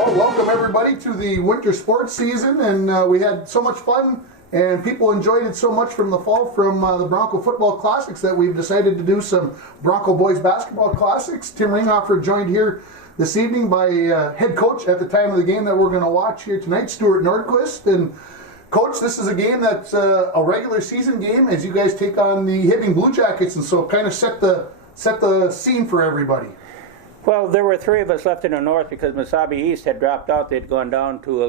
Well, welcome everybody to the winter sports season, and we had so much fun, and people enjoyed it so much from the fall from the Bronco football classics that we've decided to do some Bronco boys basketball classics. Tim Ringhofer joined here this evening by head coach at the time of the game that we're going to watch here tonight, Stuart Nordquist. And Coach, this is a game that's a regular season game as you guys take on the Hibbing Bluejackets, and so kind of set the scene for everybody. Well, there were three of us left in the north because Mesabi East had dropped out. They'd gone down to the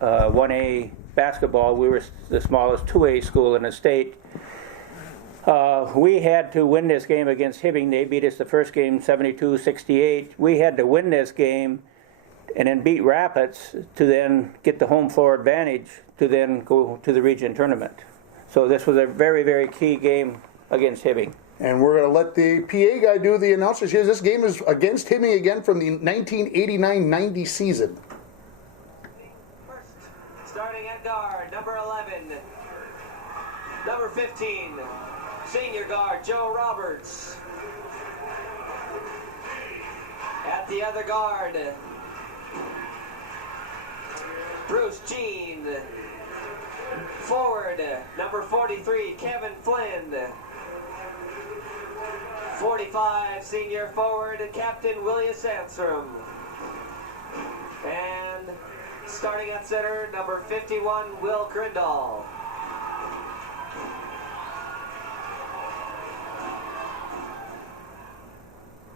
1A basketball. We were the smallest 2A school in the state. We had to win this game against Hibbing. They beat us the first game 72-68. We had to win this game and then beat Rapids to then get the home floor advantage to then go to the region tournament. So this was a very, very key game against Hibbing. And we're going to let the PA guy do the announcers here. This game is against Hibbing again from the 1989-90 season. First, starting at guard, number 11, number 15, senior guard, Joe Roberts. At the other guard, Bruce Jean. Forward, number 43, Kevin Flynn. 45, senior forward, Captain William Sandstrom. And starting at center, number 51, Will Crindall.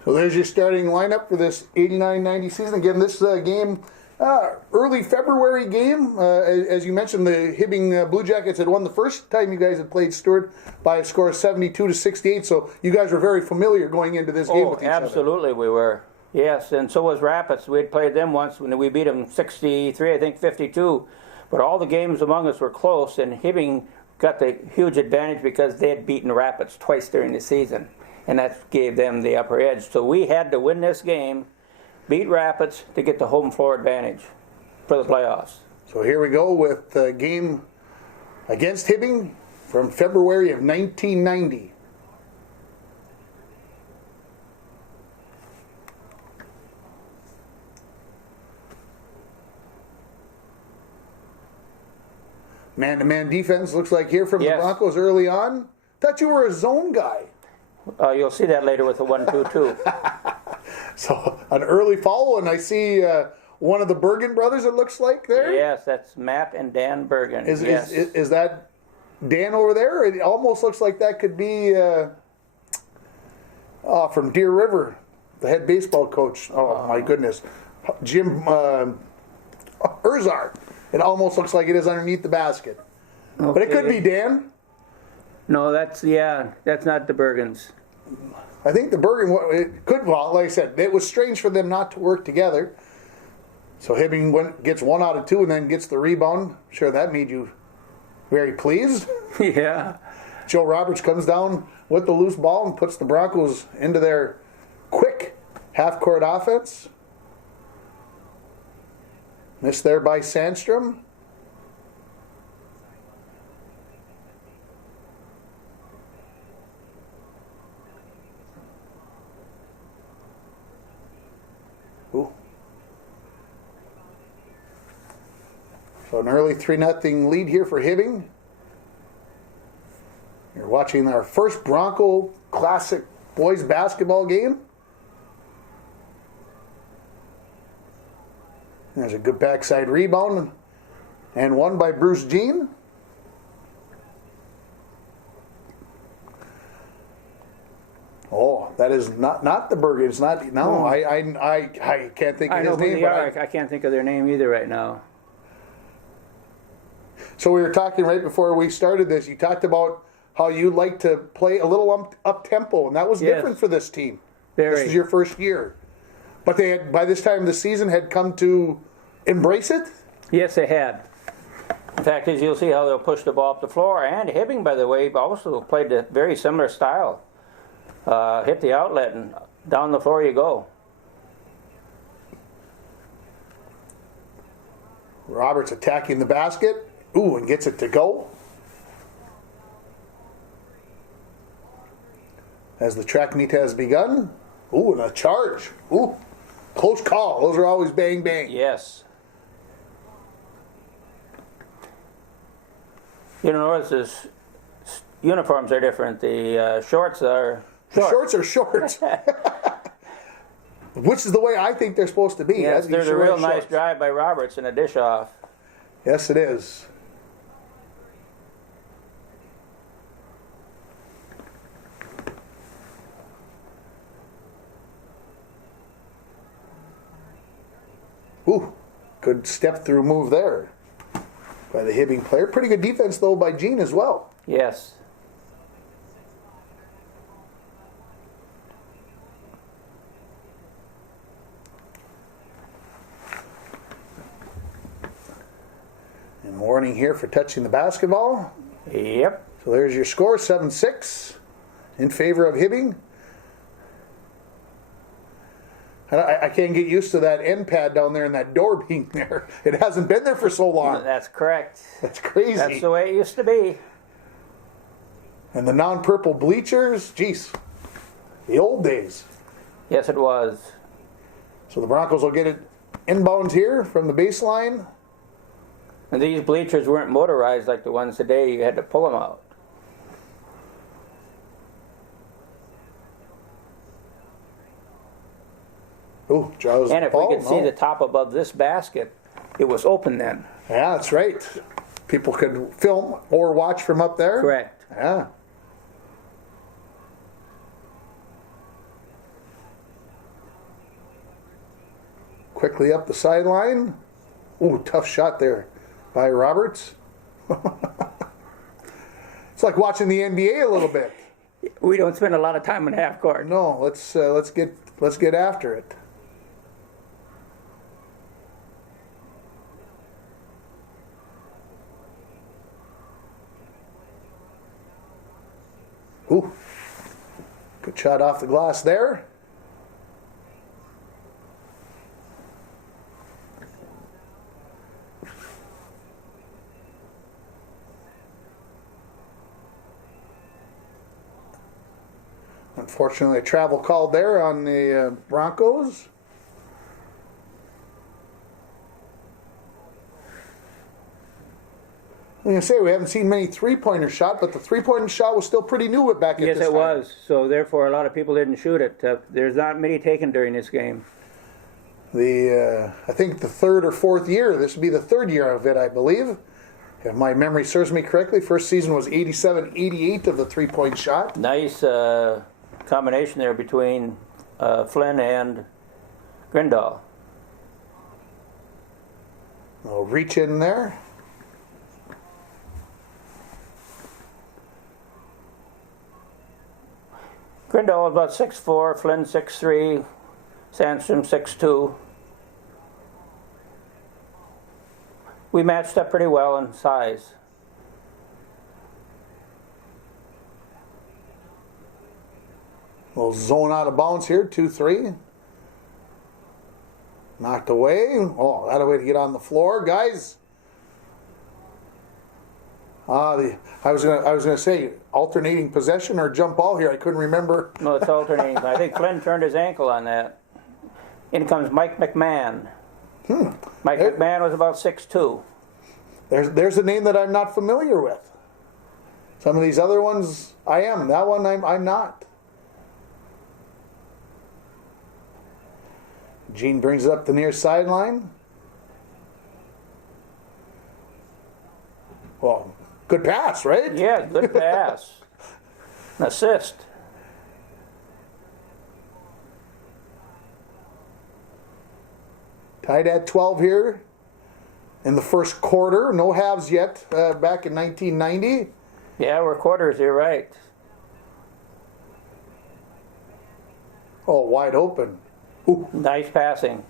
So there's your starting lineup for this 89-90 season. Again, this game, early February game. As you mentioned, the Hibbing Bluejackets had won the first time you guys had played Stuart by a score of 72-68. So you guys were very familiar going into this game with each other. Absolutely we were. Yes, and so was Rapids. We had played them once when we beat them 63, I think 52. But all the games among us were close, and Hibbing got the huge advantage because they had beaten Rapids twice during the season. And that gave them the upper edge. So we had to win this game, beat Rapids to get the home floor advantage for the playoffs. So here we go with the game against Hibbing from February of 1990. Man-to-man defense looks like here from the Broncos early on. Thought you were a zone guy. You'll see that later with the 1-2-2. So an early follow, and I see one of the Bergen brothers, it looks like there. Yes, that's Matt and Dan Bergen. Is that Dan over there? It almost looks like that could be from Deer River, the head baseball coach. Oh, my goodness. Jim Erzar. It almost looks like it is underneath the basket. Okay. But it could be Dan. No, that's not the Bergens. I think the Bergen, it could, well, like I said, it was strange for them not to work together. So Hibbing gets 1 out of 2 and then gets the rebound. I'm sure that made you very pleased. Yeah. Joe Roberts comes down with the loose ball and puts the Broncos into their quick half-court offense. Missed there by Sandstrom. Ooh. So an early 3-0 lead here for Hibbing. You're watching our first Bronco Classic boys basketball game. There's a good backside rebound and one by Bruce Jean. Oh, that is not the Bergen. It's not. No, I can't think of his name. I can't think of their name either right now. So we were talking right before we started this. You talked about how you like to play a little up tempo, and that was different for this team. Very. This is your first year, but they had, by this time of the season, had come to embrace it. Yes, they had. In fact, as you'll see how they'll push the ball up the floor. And Hibbing, by the way, also played a very similar style. Hit the outlet and down the floor you go. Roberts attacking the basket. Ooh, and gets it to go. As the track meet has begun. Ooh, and a charge. Ooh, close call. Those are always bang, bang. Yes. You notice his uniforms are different. The shorts are short. Shorts are shorts. Which is the way I think they're supposed to be. Yes, there's a real nice drive by Roberts and a dish off. Yes, it is. Ooh, good step through move there by the Hibbing player. Pretty good defense though by Gene as well. Yes. And warning here for touching the basketball. Yep. So there's your score, 7-6 in favor of Hibbing. I can't get used to that end pad down there and that door being there. It hasn't been there for so long. That's correct. That's crazy. That's the way it used to be. And the non-purple bleachers, geez, the old days. Yes, it was. So the Broncos will get it inbounds here from the baseline. And these bleachers weren't motorized like the ones today. You had to pull them out. Ooh, draws And the if ball. we could see the top above this basket, it was open then. Yeah, that's right. People could film or watch from up there. Correct. Yeah. Quickly up the sideline. Ooh, tough shot there by Roberts. It's like watching the NBA a little bit. We don't spend a lot of time in half court. No, let's get after it. Ooh, good shot off the glass there. Unfortunately, a travel called there on the Broncos. I'm going to say we haven't seen many three-pointer shot, but the three-pointer shot was still pretty new back at Yes, this it time. was. So therefore, a lot of people didn't shoot it. There's not many taken during this game. I think the third or fourth year. This would be the third year of it, I believe. If my memory serves me correctly, first season was 87-88 of the three-point shot. Nice combination there between Flynn and Grindal. I'll reach in there. Grindal was about 6'4", Flynn 6'3", Sandstrom 6'2". We matched up pretty well in size. Little zone out of bounds here, 2-3. Knocked away. Oh, that a way to get on the floor, guys. I was gonna say alternating possession or jump ball here. I couldn't remember. No, it's alternating. I think Flynn turned his ankle on that. In comes Mike McMahon. Mike McMahon was about 6'2". There's a name that I'm not familiar with. Some of these other ones I am. That one I'm not. Gene brings it up the near sideline. Well, good pass, right? Yeah, good pass. An assist. Tied at 12 here in the first quarter. No halves yet back in 1990. Yeah, we're quarters, you're right. Oh, wide open. Ooh. Nice passing.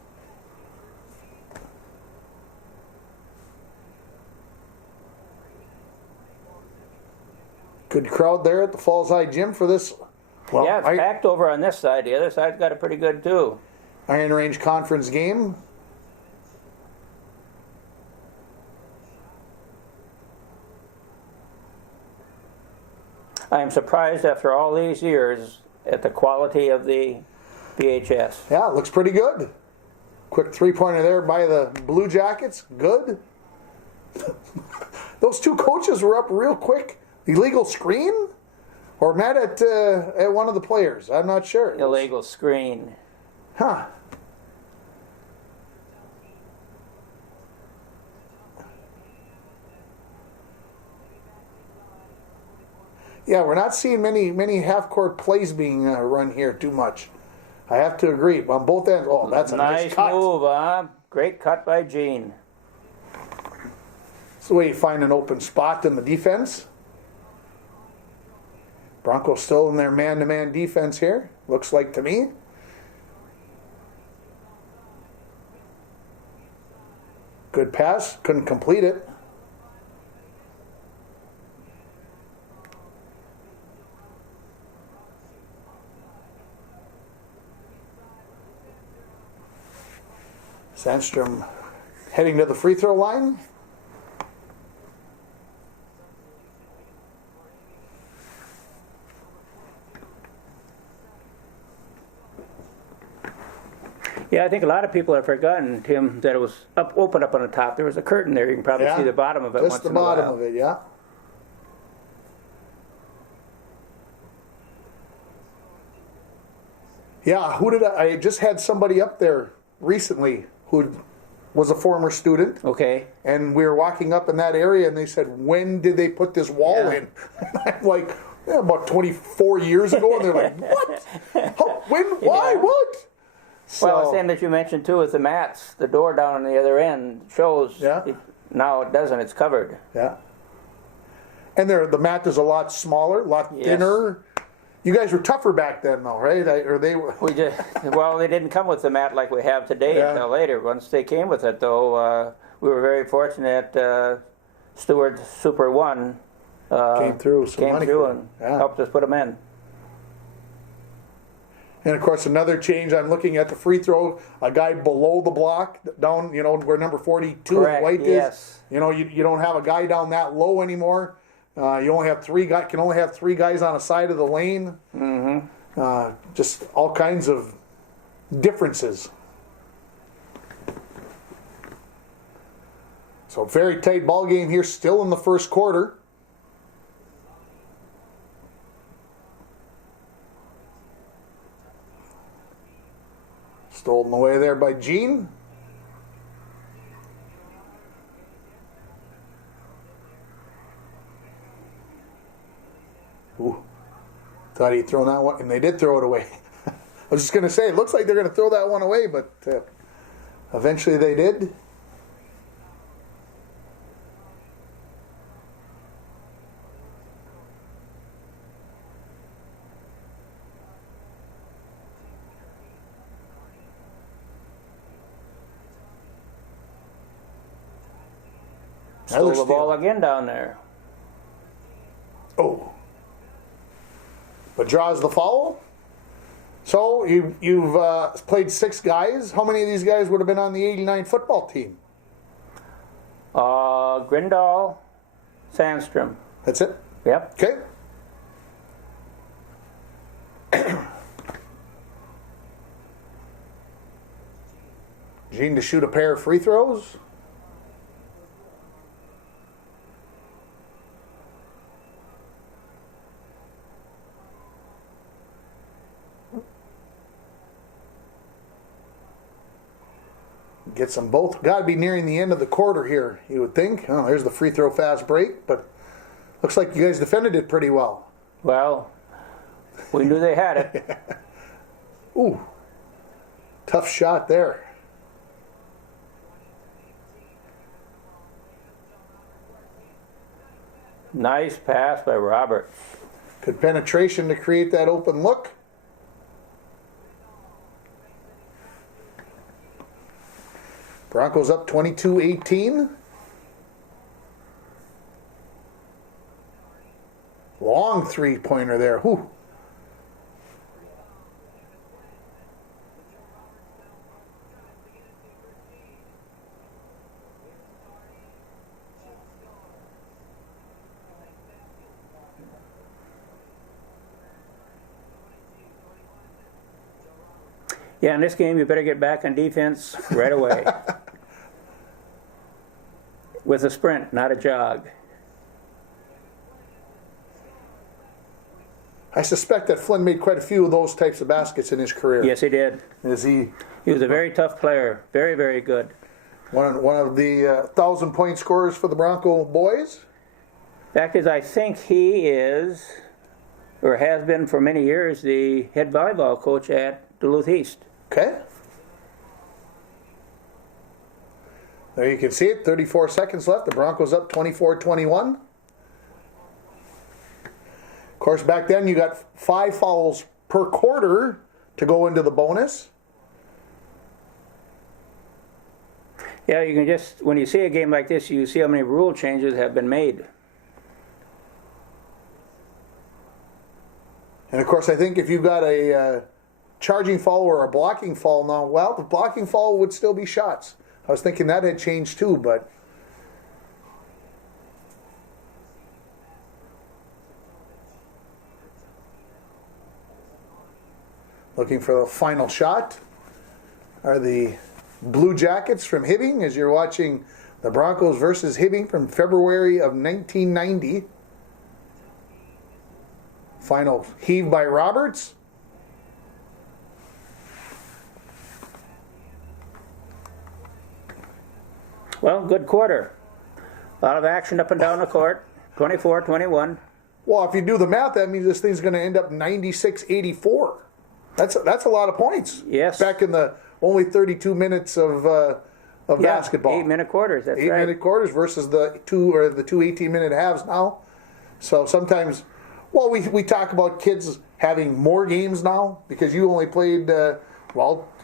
Good crowd there at the Falls High Gym for this. Well, Yeah, it's packed over on this side. The other side's got it pretty good too. Iron Range Conference game. I am surprised after all these years at the quality of the VHS. Yeah, it looks pretty good. Quick three-pointer there by the Bluejackets. Good. Those two coaches were up real quick. Illegal screen? Or mad at one of the players? I'm not sure. Illegal screen. Huh. Yeah, we're not seeing many half-court plays being run here too much. I have to agree. On both ends. Oh, that's a nice cut. Move, huh? Great cut by Gene. That's the way you find an open spot in the defense. Bronco still in their man-to-man defense here. Looks like to me. Good pass. Couldn't complete it. Sandstrom heading to the free throw line. Yeah, I think a lot of people have forgotten, Tim, that it was open up on the top. There was a curtain there. You can probably see the bottom of it once in a while. Just the bottom of it, yeah. Yeah, I just had somebody up there recently who was a former student. Okay. And we were walking up in that area and they said, when did they put this wall in? And I'm like, yeah, about 24 years ago. And they're like, what? How, when? Why? Yeah. What? So, Well, the same that you mentioned too with the mats, the door down on the other end shows. Yeah. Now it doesn't. It's covered. yeah. And the mat is a lot smaller, a lot thinner. You guys were tougher back then, though, right? Or they were. Well, they didn't come with the mat like we have today until later. Once they came with it, though, we were very fortunate. Stewart Super One came through. And helped us put them in. And of course, another change. I'm looking at the free throw. A guy below the block, down, where number 42 in white is. You don't have a guy down that low anymore. You only have can only have three guys on a side of the lane. Mm-hmm. Just all kinds of differences. So very tight ball game here, still in the first quarter. Stolen away there by Gene. Ooh. Thought he'd thrown that one, and they did throw it away. I was just going to say, it looks like they're going to throw that one away, but eventually they did. Stole the ball again down there. Oh. But draws the foul. So you've played 6 guys. How many of these guys would have been on the '89 football team? Grindal, Sandstrom. That's it? Yep. Okay. Gene to shoot a pair of free throws. Gets them both. Got to be nearing the end of the quarter here, you would think. Oh, there's the free throw fast break, but looks like you guys defended it pretty well. Well, we knew they had it. Ooh, tough shot there. Nice pass by Roberts. Good penetration to create that open look. Broncos up 22-18. Long three-pointer there. Whew. Yeah, in this game, you better get back on defense right away. With a sprint, not a jog. I suspect that Flynn made quite a few of those types of baskets in his career. Yes, he did. He was a very tough player. Very, very good. One of the 1,000-point scorers for the Bronco boys? Fact is, I think he is, or has been for many years, the head volleyball coach at Duluth East. Okay. There you can see it. 34 seconds left. The Broncos up 24-21. Of course, back then you got 5 fouls per quarter to go into the bonus. Yeah, you can just, when you see a game like this, you see how many rule changes have been made. And of course, I think if you got a charging foul or a blocking foul now, well, the blocking foul would still be shots. I was thinking that had changed too, but looking for the final shot are the Bluejackets from Hibbing, as you're watching the Broncos versus Hibbing from February of 1990. Final heave by Roberts. Well, good quarter. A lot of action up and down the court. 24-21. Well, if you do the math, that means this thing's going to end up 96-84. That's a lot of points. Yes. Back in the only 32 minutes of basketball. 8-minute quarters. That's right. 8-minute quarters versus the two 18-minute halves now. So sometimes, well, we talk about kids having more games now because you only played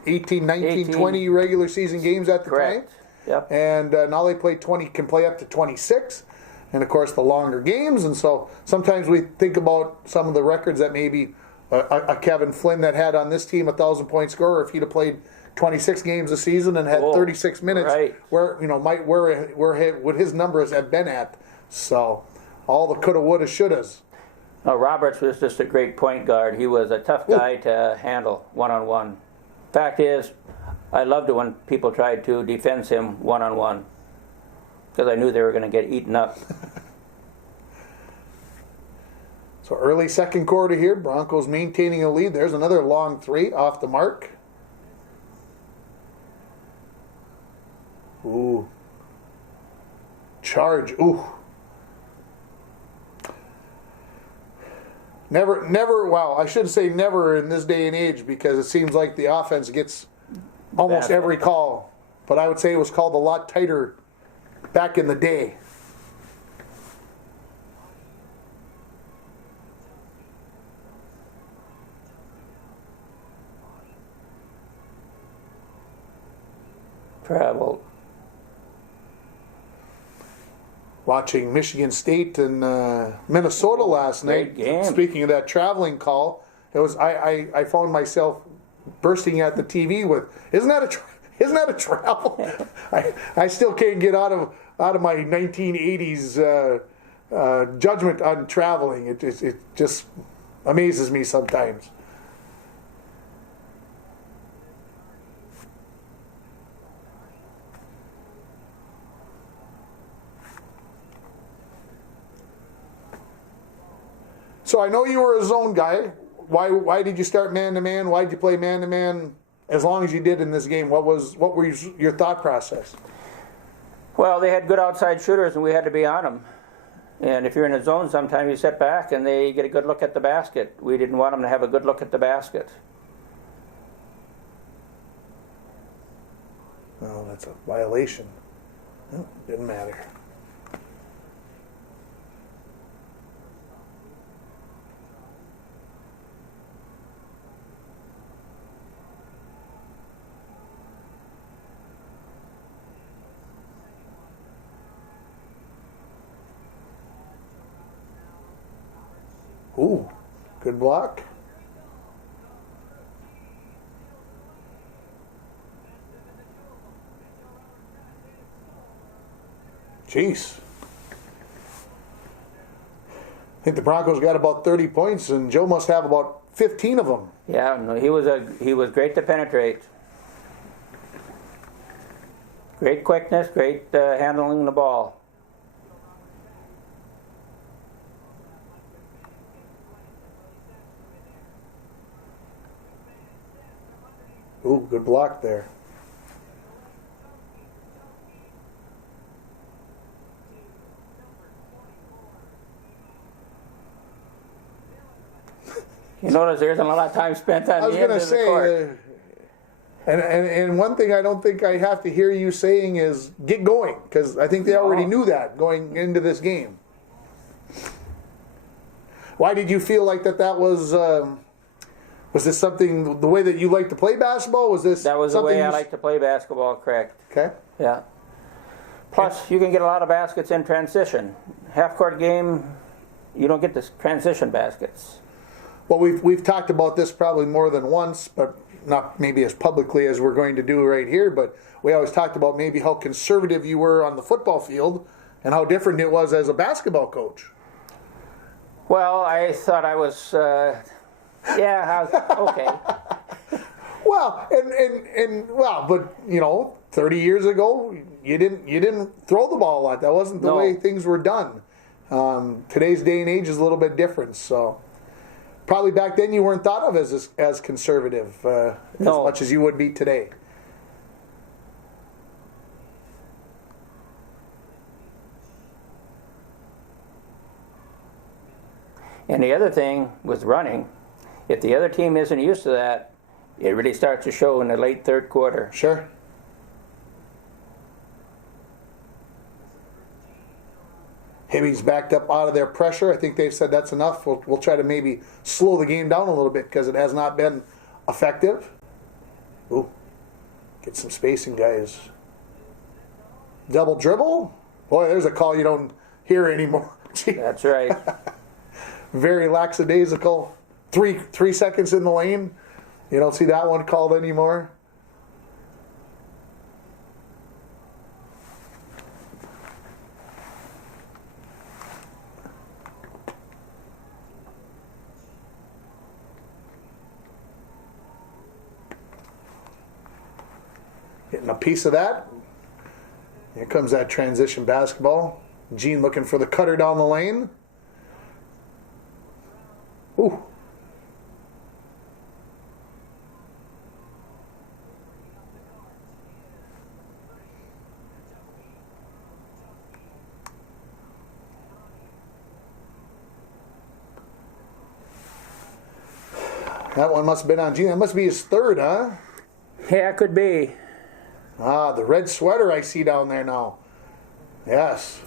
18, 19, 20 regular season games at the Correct. time. Yep. And now they can play up to 26. And of course the longer games. And so sometimes we think about some of the records that maybe a Kevin Flynn that had on this team 1,000-point scorer, if he'd have played 26 games a season and had 36 minutes, right. where would his numbers have been at? So all the coulda, woulda, shouldas. Roberts was just a great point guard. He was a tough guy to handle one-on-one. Fact is, I loved it when people tried to defend him one-on-one because I knew they were going to get eaten up. So early second quarter here, Broncos maintaining a lead. There's another long three off the mark. Ooh. Charge. Ooh. Never, well, I shouldn't say never in this day and age because it seems like the offense gets almost every call. But I would say it was called a lot tighter back in the day. Traveled. Watching Michigan State and Minnesota last night. Game. Speaking of that traveling call, it was I found myself bursting at the TV with, isn't that a travel? I still can't get out of my 1980s judgment on traveling. It just amazes me sometimes. So I know you were a zone guy. Why did you start man-to-man? Why did you play man-to-man as long as you did in this game? What were your thought process? Well, they had good outside shooters, and we had to be on them. And if you're in a zone, sometimes you sit back and they get a good look at the basket. We didn't want them to have a good look at the basket. Oh, that's a violation. Oh, didn't matter. Ooh, good block. Jeez. I think the Broncos got about 30 points, and Joe must have about 15 of them. Yeah, no, he was great to penetrate. Great quickness, great handling the ball. Ooh, good block there. You notice there's a lot of time spent on the end of the court. And one thing I don't think I have to hear you saying is get going, because I think they already knew that going into this game. Why did you feel like that was this something, the way that you like to play basketball? Was this That was the way I like to play basketball, correct. Okay. Yeah. Plus, you can get a lot of baskets in transition. Half-court game, you don't get the transition baskets. Well, we've talked about this probably more than once, but not maybe as publicly as we're going to do right here, but we always talked about maybe how conservative you were on the football field and how different it was as a basketball coach. Well, I thought I was, okay. Well, but 30 years ago, you didn't throw the ball a lot. That wasn't the way things were done. Today's day and age is a little bit different, so probably back then you weren't thought of as conservative as much as you would be today. And the other thing with running, if the other team isn't used to that, it really starts to show in the late third quarter. Sure. Hibbing's backed up out of their pressure. I think they've said that's enough. We'll try to maybe slow the game down a little bit because it has not been effective. Ooh, get some spacing, guys. Double dribble? Boy, there's a call you don't hear anymore. That's right. Very lackadaisical. 3 seconds in the lane. You don't see that one called anymore. Getting a piece of that. Here comes that transition basketball. Gene looking for the cutter down the lane. Ooh. That one must have been on Gene. That must be his third, huh? Yeah, it could be. Ah, the red sweater I see down there now. Yes.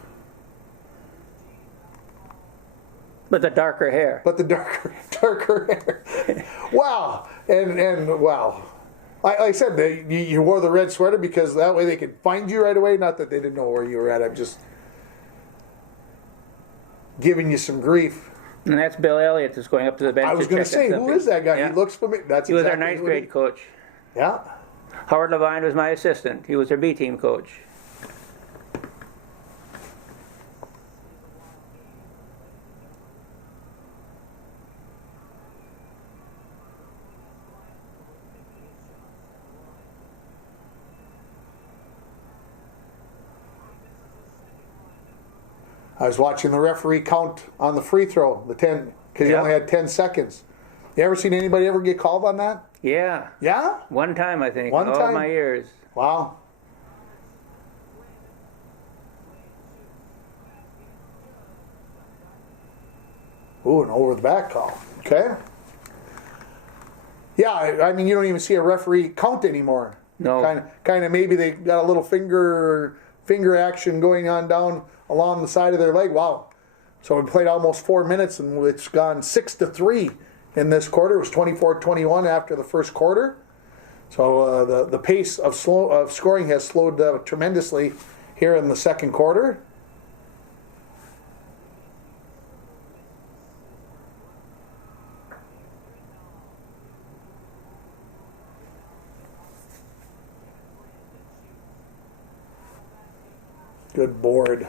But the darker hair. But the darker hair. Wow. And wow. Like I said, you wore the red sweater because that way they could find you right away. Not that they didn't know where you were at. I'm just giving you some grief. And that's Bill Elliott that's going up to the bench. I was going to say, who is that guy? Yeah. He looks familiar. He was our ninth grade coach. Yeah. Howard Levine was my assistant. He was our B team coach. I was watching the referee count on the free throw, the 10, because you only had 10 seconds. You ever seen anybody ever get called on that? Yeah. Yeah? One time, I think. One in all time? of my years. Wow. Ooh, an over the back call. Okay. Yeah, I mean, you don't even see a referee count anymore. No. Kind of maybe they got a little finger action going on down along the side of their leg. Wow. So we played almost 4 minutes and it's gone 6-3 in this quarter. It was 24-21 after the first quarter. So the pace of scoring has slowed tremendously here in the second quarter. Good board,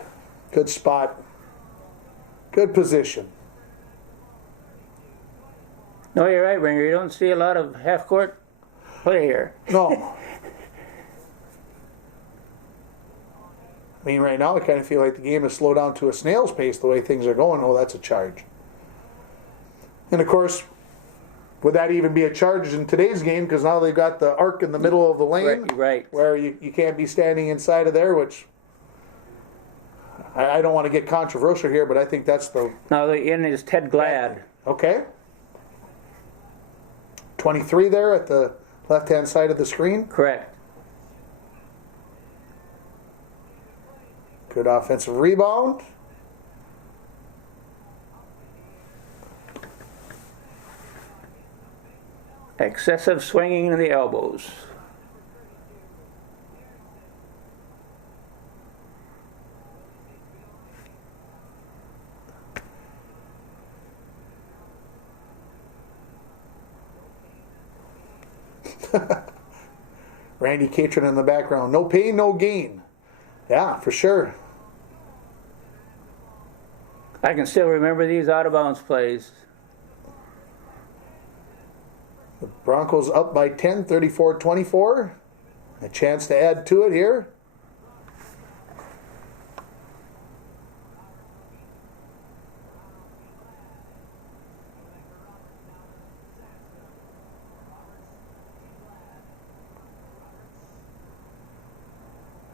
good spot, good position. No, you're right, Ringer. You don't see a lot of half-court play here. No. I mean, right now I kind of feel like the game has slowed down to a snail's pace the way things are going. Oh, that's a charge. And of course, would that even be a charge in today's game? Because now they've got the arc in the middle of the lane. Right. Where you can't be standing inside of there, which I don't want to get controversial here, but I think that's the... Now the in is Ted Glad. Okay. 23 there at the left-hand side of the screen. Correct. Good offensive rebound. Excessive swinging in the elbows. Randy Catron in the background. No pain, no gain. Yeah, for sure. I can still remember these out-of-bounds plays. The Broncos up by 10, 34-24. A chance to add to it here.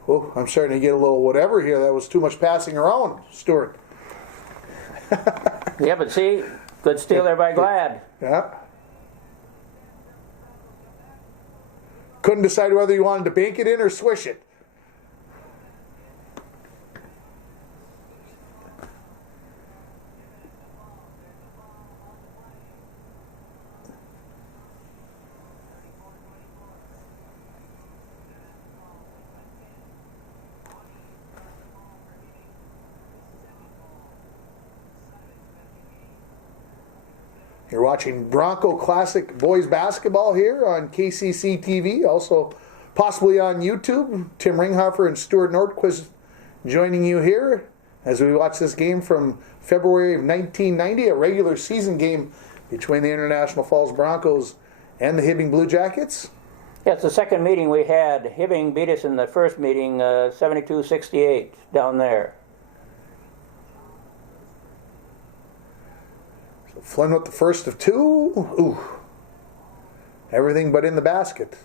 Oh, I'm starting to get a little whatever here. That was too much passing around, Stuart. Yeah, but see, good steal there by Glad. Yeah. Couldn't decide whether you wanted to bank it in or swish it. You're watching Bronco Classic Boys Basketball here on KCC TV, also possibly on YouTube. Tim Ringhofer and Stuart Nordquist joining you here as we watch this game from February of 1990, a regular season game between the International Falls Broncos and the Hibbing Bluejackets. Yeah, it's the second meeting we had. Hibbing beat us in the first meeting, 72-68, down there. Flynn with the first of two. Ooh. Everything but in the basket.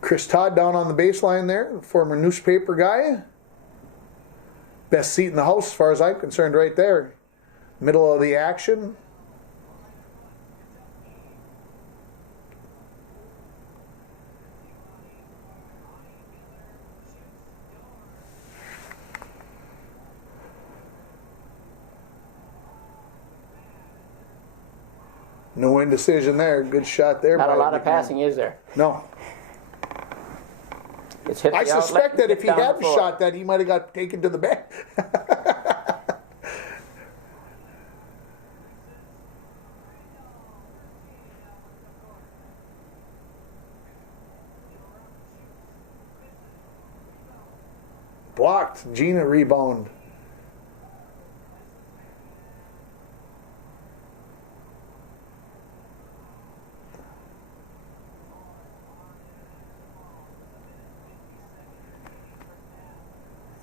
Chris Todd down on the baseline there, former newspaper guy. Best seat in the house as far as I'm concerned right there. Middle of the action. No indecision there. Good shot there. Not a lot of passing, is there? No. It's hit the I outlet, suspect that if he down the hadn't floor. shot that, he might have got taken to the bench. Blocked. Gina rebound.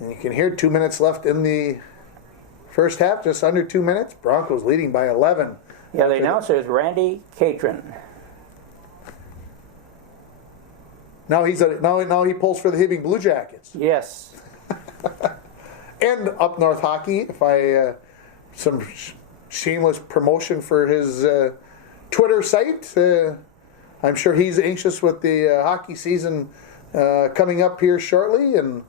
And you can hear 2 minutes left in the first half, just under 2 minutes. Broncos leading by 11. Yeah, the announcer is Randy Catron. Now now he pulls for the Hibbing Bluejackets. Yes. And Up North Hockey, if I some shameless promotion for his Twitter site. I'm sure he's anxious with the hockey season coming up here shortly, and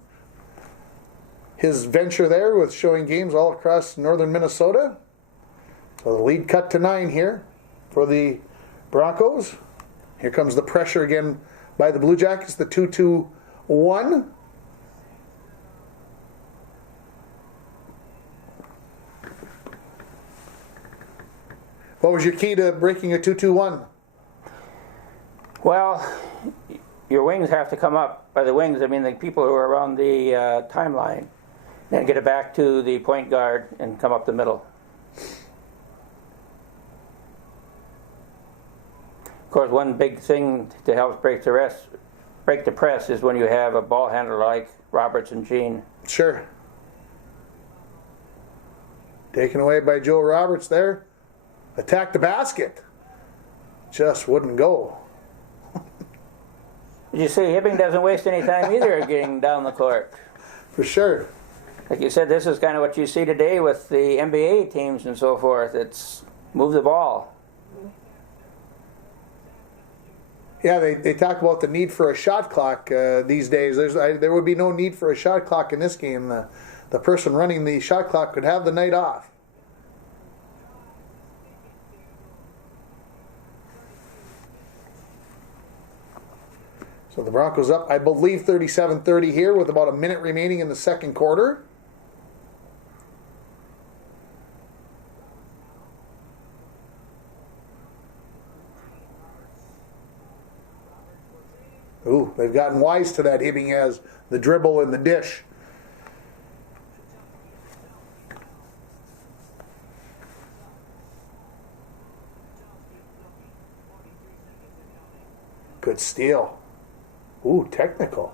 his venture there with showing games all across northern Minnesota. So the lead cut to 9 here for the Broncos. Here comes the pressure again by the Blue Jackets, the 2-2-1. What was your key to breaking a 2-2-1? Well, your wings have to come up. By the wings, I mean the people who are around the timeline. and get it back to the point guard and come up the middle. Of course, one big thing to help break the press is when you have a ball handler like Roberts and Jean. Sure. Taken away by Joe Roberts there. Attacked the basket. Just wouldn't go. Did you see Hibbing doesn't waste any time either getting down the court? For sure. Like you said, this is kind of what you see today with the NBA teams and so forth. It's move the ball. Yeah, they talk about the need for a shot clock these days. There would be no need for a shot clock in this game. The person running the shot clock could have the night off. So the Broncos up, I believe, 37-30 here with about a minute remaining in the second quarter. Ooh, they've gotten wise to that. Hibbing has the dribble and the dish. Good steal. Ooh, technical.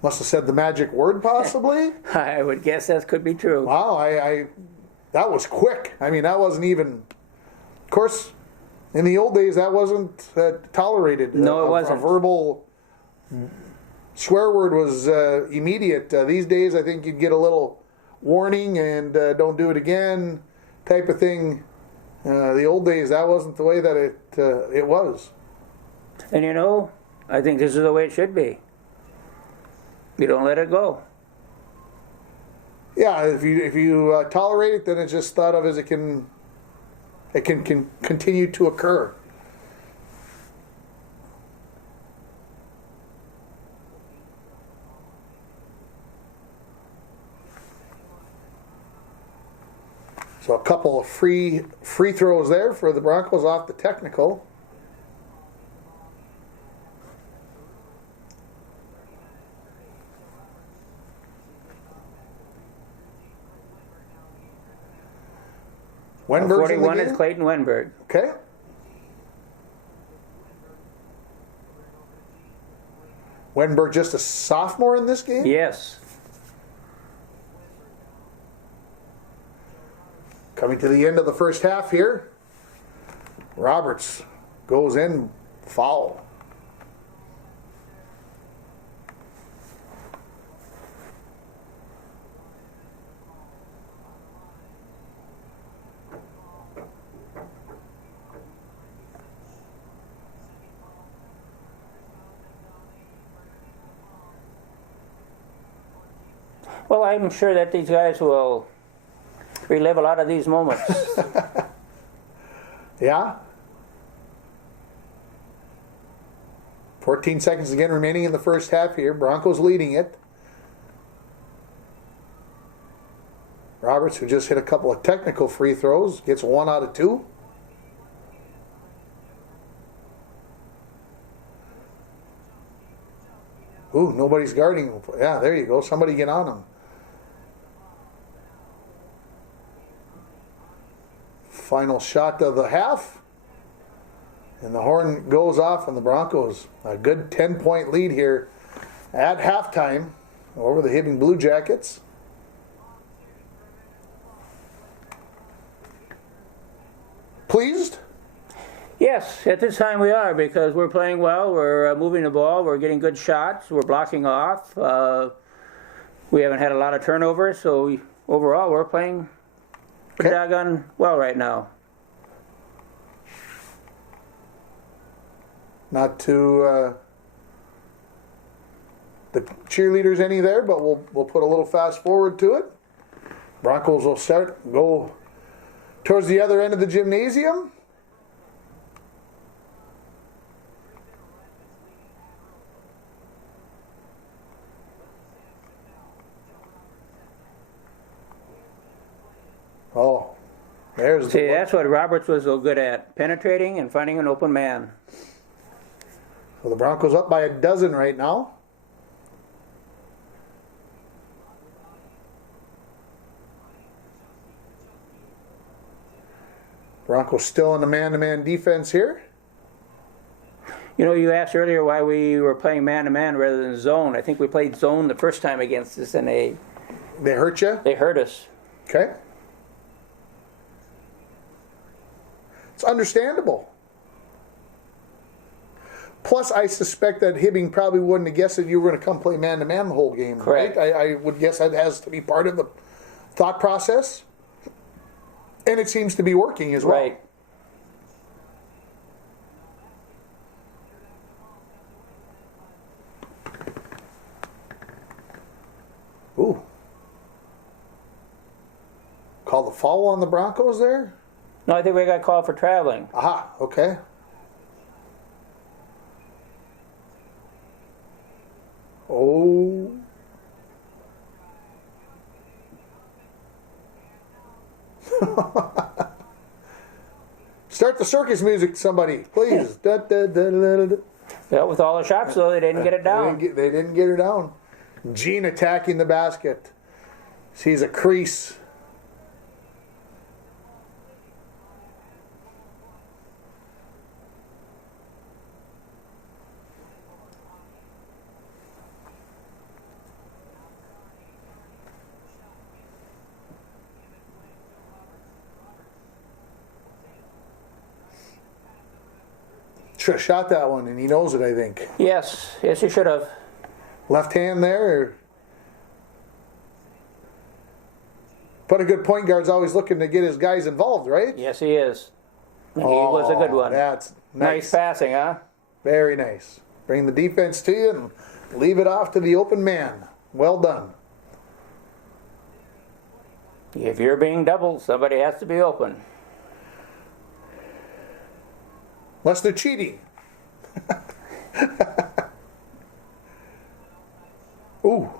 Must have said the magic word, possibly. I would guess that could be true. Wow, that was quick. I mean, that wasn't even. Of course, in the old days, that wasn't tolerated. No, it wasn't. A verbal swear word was immediate. These days, I think you'd get a little warning and don't do it again type of thing. The old days, that wasn't the way that it was. And you know, I think this is the way it should be. You don't let it go. Yeah, if you tolerate it, then it's just thought of as it can continue to occur. So a couple of free throws there for the Broncos off the technical. Wenberg's 41 is Clayton Wenberg. Okay. Wenberg just a sophomore in this game? Yes. Coming to the end of the first half here. Roberts goes in, foul. Well, I'm sure that these guys will relive a lot of these moments. Yeah. 14 seconds again remaining in the first half here. Broncos leading it. Roberts, who just hit a couple of technical free throws, gets 1 out of 2. Ooh, nobody's guarding. Yeah, there you go. Somebody get on him. Final shot of the half. And the horn goes off, and the Broncos a good 10-point lead here at halftime over the Hibbing Bluejackets. Pleased? Yes, at this time we are, because we're playing well, we're moving the ball, we're getting good shots, we're blocking off. We haven't had a lot of turnovers, so overall we're playing pretty doggone well right now. Not to the cheerleaders any there, but we'll put a little fast forward to it. Broncos will go towards the other end of the gymnasium. Oh, there's the. See, that's what Roberts was so good at, penetrating and finding an open man. So the Broncos up by a dozen right now. Broncos still in the man-to-man defense here. You know, you asked earlier why we were playing man-to-man rather than zone. I think we played zone the first time against us, and They hurt you? they hurt us. Okay. It's understandable. Plus, I suspect that Hibbing probably wouldn't have guessed that you were going to come play man-to-man the whole game. Correct. Right? I would guess that has to be part of the thought process. And it seems to be working as well. Right. Ooh. Call the foul on the Broncos there? No, I think we got called for traveling. Aha, okay. Oh. Start the circus music, somebody, please. Da, da, da, da, da. Yeah, with all the shots, though, they didn't get it down. They didn't get her down. Gene attacking the basket. Sees a crease. Should have shot that one, and he knows it, I think. Yes, yes, you should have. Left hand there. But a good point guard's always looking to get his guys involved, right? Yes, he is. He was a good one. That's Nice passing, huh? Very nice. Bring the defense to you and leave it off to the open man. Well done. If you're being doubled, somebody has to be open. Unless they're cheating. Ooh.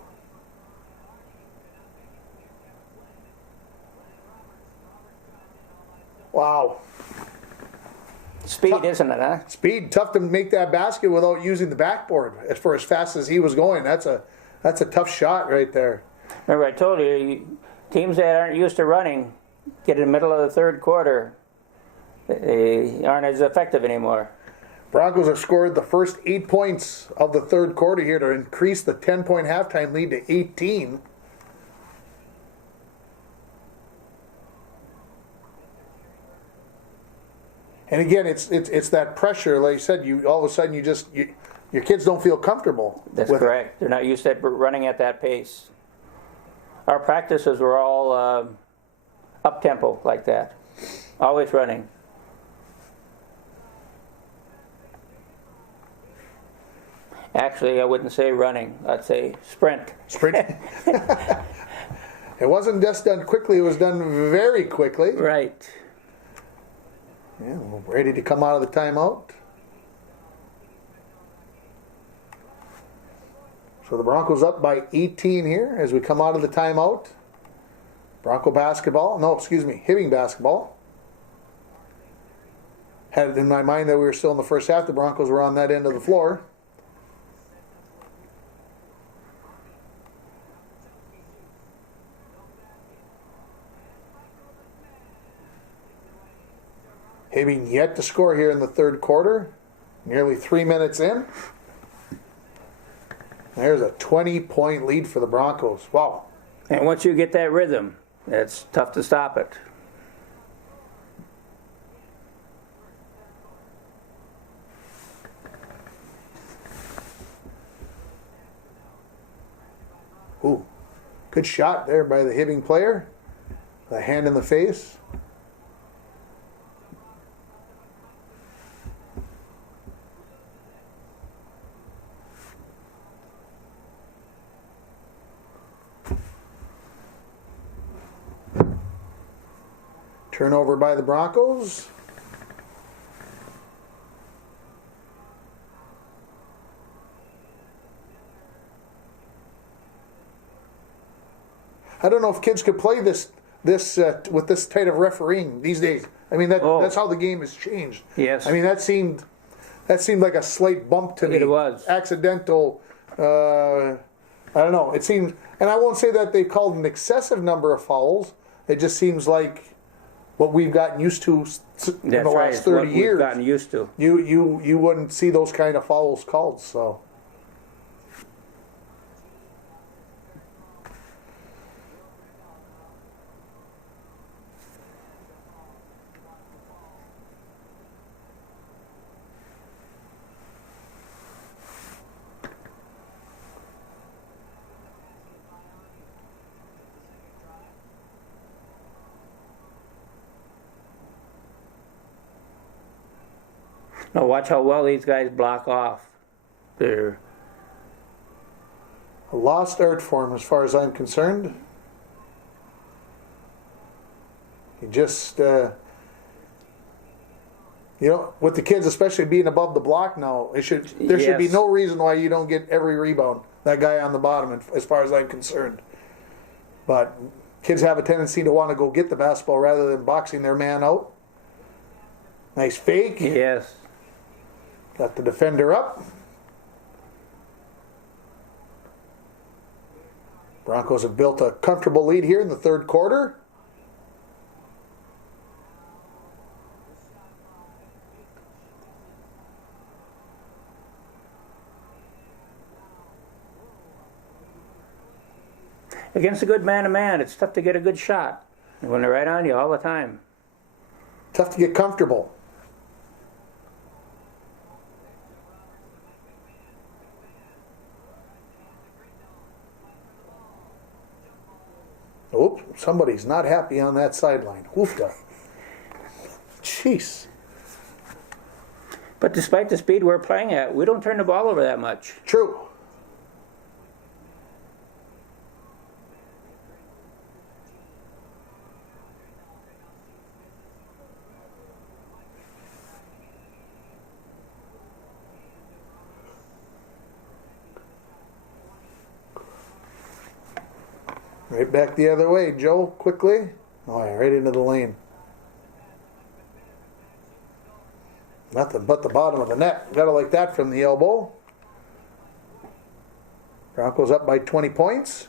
Wow. Speed, isn't it, huh? Speed, tough to make that basket without using the backboard as fast as he was going. That's a tough shot right there. Remember, I told you, teams that aren't used to running get in the middle of the third quarter. They aren't as effective anymore. Broncos have scored the first 8 points of the third quarter here to increase the 10-point halftime lead to 18. And again, it's that pressure, like you said. You all of a sudden your kids don't feel comfortable. That's with correct. They're not used to running at that pace. Our practices were all up tempo like that, always running. Actually, I wouldn't say running. I'd say sprint. Sprint. It wasn't just done quickly. It was done very quickly. Right. Yeah, we're ready to come out of the timeout. So the Broncos up by 18 here as we come out of the timeout. Bronco basketball. No, excuse me. Hibbing basketball. Had it in my mind that we were still in the first half. The Broncos were on that end of the floor. Hibbing yet to score here in the third quarter. Nearly 3 minutes in. There's a 20-point lead for the Broncos. Wow. And once you get that rhythm, it's tough to stop it. Ooh. Good shot there by the Hibbing player. The hand in the face. Turnover by the Broncos. I don't know if kids could play this with this type of refereeing these days. I mean that's how the game has changed. Yes. I mean that seemed like a slight bump to me. It was accidental. I don't know. It seemed, and I won't say that they called an excessive number of fouls. It just seems like what we've gotten used to in the last 30 years. We've gotten used to. You wouldn't see those kind of fouls called. So. Now watch how well these guys block off. They're A lost art form as far as I'm concerned. You just, with the kids especially being above the block now, there should be no reason why you don't get every rebound. That guy on the bottom, as far as I'm concerned. But kids have a tendency to want to go get the basketball rather than boxing their man out. Nice fake. Yes. Got the defender up. Broncos have built a comfortable lead here in the third quarter. Against a good man-to-man, it's tough to get a good shot when they're right on you all the time. Tough to get comfortable. Oops, somebody's not happy on that sideline. Hoofda. Jeez. But despite the speed we're playing at, we don't turn the ball over that much. True. Right back the other way, Joe, quickly. Oh, yeah, right into the lane. Nothing but the bottom of the net. Gotta like that from the elbow. Broncos up by 20 points.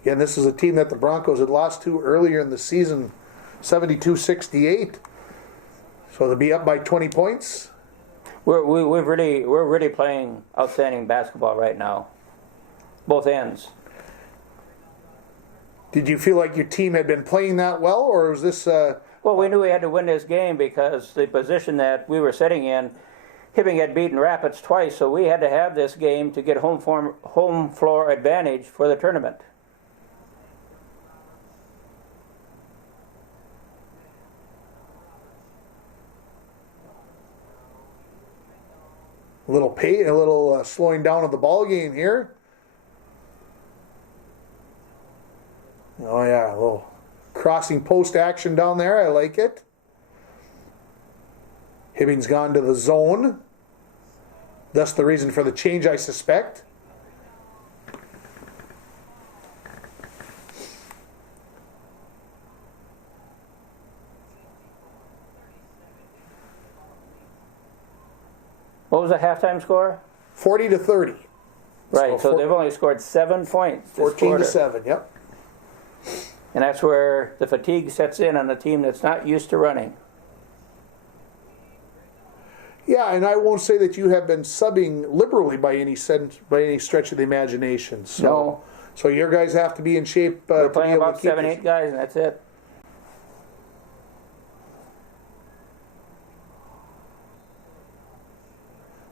Again, this is a team that the Broncos had lost to earlier in the season, 72-68. So they'll be up by 20 points. We're really playing outstanding basketball right now. Both ends. Did you feel like your team had been playing that well, or was this... Well, we knew we had to win this game because the position that we were sitting in, Hibbing had beaten Rapids twice, so we had to have this game to get home floor advantage for the tournament. A little slowing down of the ball game here. Oh yeah, a little crossing post action down there. I like it. Hibbing's gone to the zone. That's the reason for the change, I suspect. What was the halftime score? 40-30. Right, so they've only scored 7 points. 14-7, yep. And that's where the fatigue sets in on a team that's not used to running. Yeah, and I won't say that you have been subbing liberally by any stretch of the imagination. So, no. So your guys have to be in shape. We're playing about 7-8 guys, and that's it.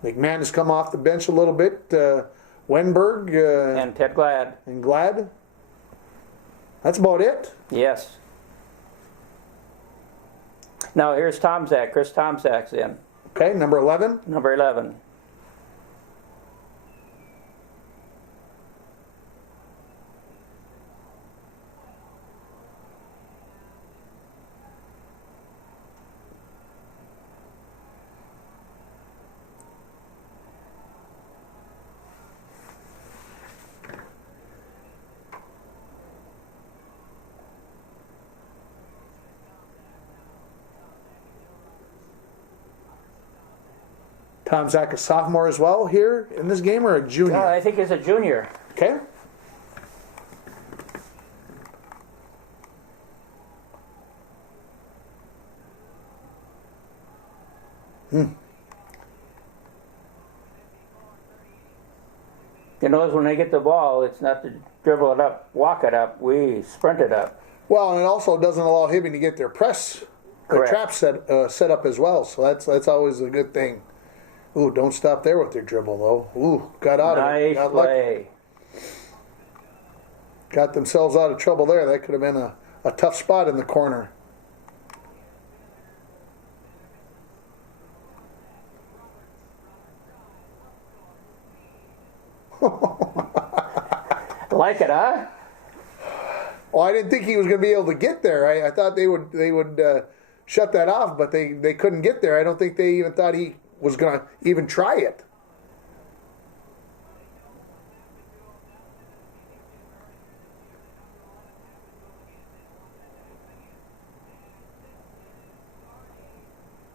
McMahon has come off the bench a little bit. Wenberg and Ted Glad. And Glad. That's about it. Yes. Now here's Tomzak. Chris Tomzak's in. Okay, number 11. Number 11. Tomzak, a sophomore as well here in this game, or a junior? I think he's a junior. Okay. You notice when they get the ball, it's not to dribble it up, walk it up. We sprint it up. Well, and it also doesn't allow Hibbing to get their press, their trap set up as well. So that's always a good thing. Ooh, don't stop there with their dribble though. Ooh, got out of it. Nice play. Got themselves out of trouble there. That could have been a tough spot in the corner. Like it, huh? Well, I didn't think he was going to be able to get there. I thought they would shut that off, but they couldn't get there. I don't think they even thought he was going to even try it.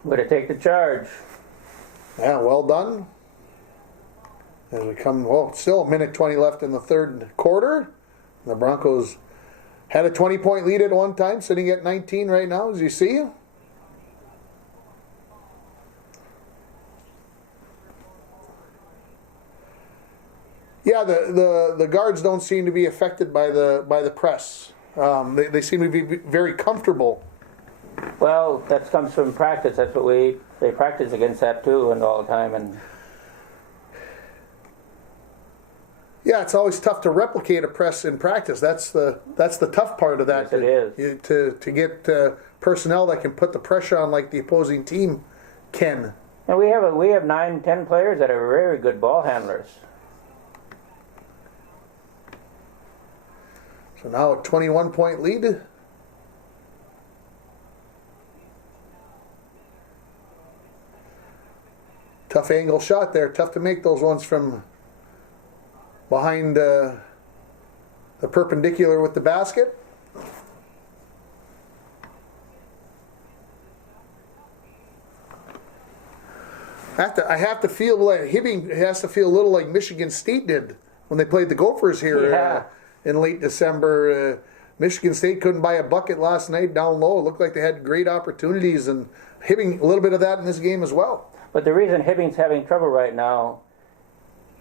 Way to take the charge. Yeah, well done. As we come, well, still a minute 20 left in the third quarter. The Broncos had a 20-point lead at one time, sitting at 19 right now, as you see. Yeah, the guards don't seem to be affected by the press. They seem to be very comfortable. Well, that comes from practice. That's what they practice against that too, and all the time. And yeah, it's always tough to replicate a press in practice. That's the tough part of that. Yes, it is. To get personnel that can put the pressure on like the opposing team can. And we have 9, 10 players that are very good ball handlers. So now a 21-point lead. Tough angle shot there. Tough to make those ones from behind the perpendicular with the basket. I have to feel like Hibbing has to feel a little like Michigan State did when they played the Gophers here in late December. Michigan State couldn't buy a bucket last night down low. It looked like they had great opportunities, and Hibbing a little bit of that in this game as well. But the reason Hibbing's having trouble right now,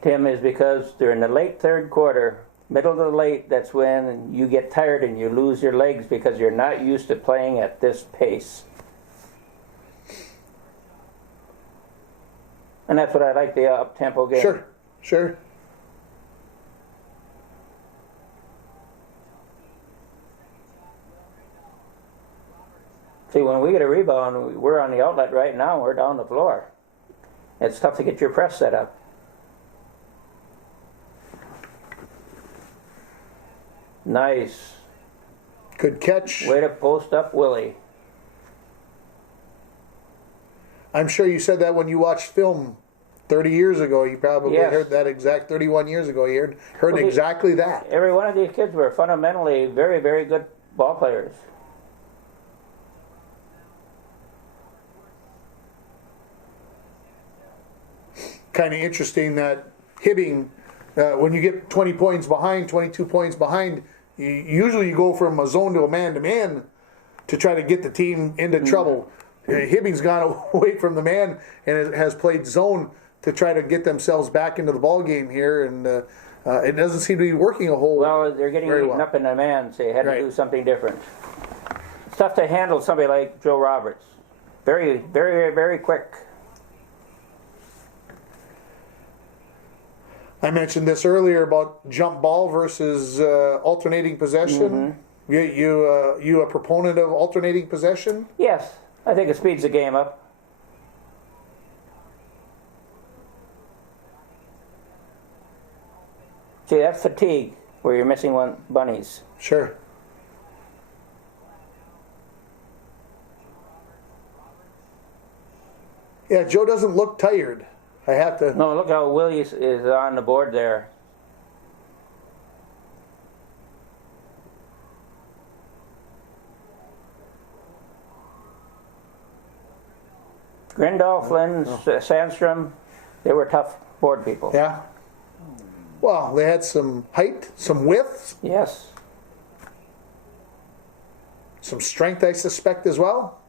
Tim, is because they're in the late third quarter, middle of the late. That's when you get tired and you lose your legs because you're not used to playing at this pace. And that's what I like, the up-tempo game. Sure. See, when we get a rebound, we're on the outlet right now. We're down the floor. It's tough to get your press set up. Nice. Good catch. Way to post up Willie. I'm sure you said that when you watched film 30 years ago. You probably heard that exact 31 years ago. You heard exactly that. Every one of these kids were fundamentally very, very good ball players. Kind of interesting that Hibbing, when you get 20 points behind, 22 points behind, usually you go from a zone to a man-to-man to try to get the team into trouble. Hibbing's gone away from the man and has played zone to try to get themselves back into the ball game here, and it doesn't seem to be working a whole. Well, they're getting eaten up in the man, so you had to do something different. It's tough to handle somebody like Joe Roberts. Very, very, very quick. I mentioned this earlier about jump ball versus alternating possession. Mm-hmm. You a proponent of alternating possession? Yes, I think it speeds the game up. See, that's fatigue, where you're missing one bunnies. Sure. Yeah, Joe doesn't look tired. I have to. No, look how Willie is on the board there. Grindal, Flynn, Sandstrom, they were tough board people. Yeah. Well, they had some height, some width. Yes. Some strength, I suspect, as well.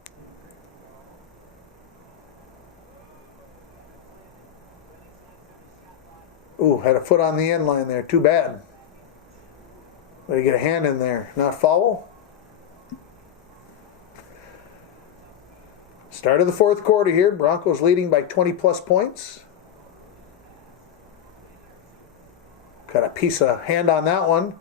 Ooh, had a foot on the end line there. Too bad. But you get a hand in there. Not foul. Start of the fourth quarter here. Broncos leading by 20-plus points. Got a piece of hand on that one.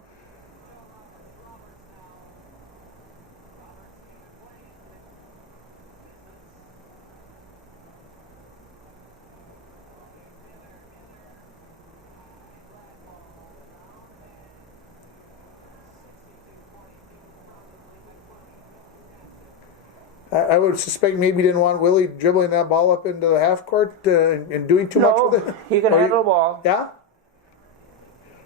I would suspect maybe he didn't want Willie dribbling that ball up into the half court and doing too much with it. He can handle the ball. Yeah.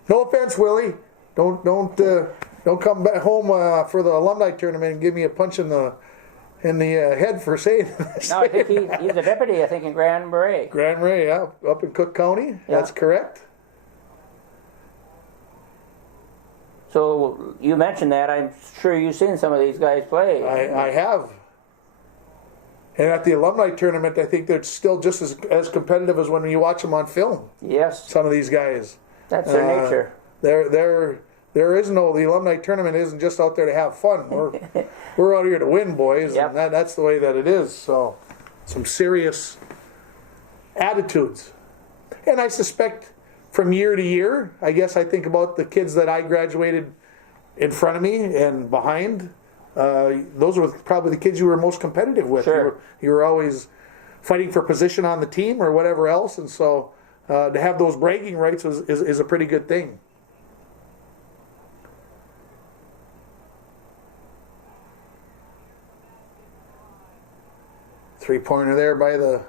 No offense, Willie. Don't come back home for the alumni tournament and give me a punch in the head for saying this. No, I think he's a deputy. I think in Grand Marais. Grand Marais, yeah, up in Cook County. Yeah. That's correct. So you mentioned that. I'm sure you've seen some of these guys play. I have. And at the alumni tournament, I think they're still just as competitive as when you watch them on film. Yes. Some of these guys. That's their nature. There is no, the alumni tournament isn't just out there to have fun. We're out here to win, boys. Yep. And that's the way that it is. So, some serious attitudes. And I suspect from year to year, I guess I think about the kids that I graduated in front of me and behind. Those were probably the kids you were most competitive with. Sure. You were always fighting for position on the team or whatever else, and so to have those bragging rights is a pretty good thing. Three-pointer there by the